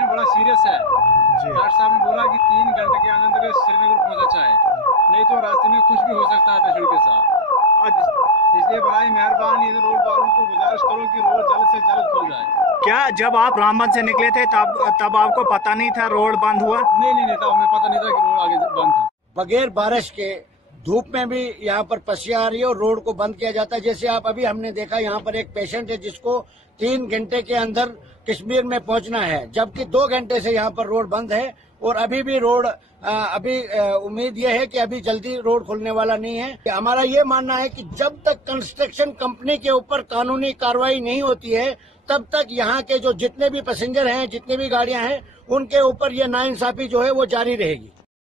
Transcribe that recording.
Situation बड़ा serious है। Doctor साहब ने बोला कि 3 घंटे के अंदर श्रीनगर पहुंचा चाहे, नहीं तो रास्ते में कुछ भी हो सकता है पेशेंट के साथ। इसलिए बड़ा ही मेहरबानी रोड वालों को गुजारिश करो कि रोड जल्द से जल्द खुल जाए। क्या जब आप रामबन से निकले थे तब आपको पता नहीं था रोड बंद हुआ? नहीं था, हमें पता नहीं था कि रोड आगे बंद था। बगैर बारिश के धूप में भी यहाँ पर पसिया आ रही है और रोड को बंद किया जाता है। जैसे आप अभी हमने देखा यहाँ पर एक पेशेंट है जिसको 3 घंटे के अंदर कश्मीर में पहुंचना है, जबकि 2 घंटे से यहाँ पर रोड बंद है और अभी भी रोड उम्मीद ये है कि अभी जल्दी रोड खुलने वाला नहीं है। हमारा ये मानना है कि जब तक कंस्ट्रक्शन कंपनी के ऊपर कानूनी कार्रवाई नहीं होती है तब तक यहाँ के जो जितने भी पैसेंजर हैं, जितनी भी गाड़ियां हैं, उनके ऊपर ये नाइंसाफी जो है वो जारी रहेगी।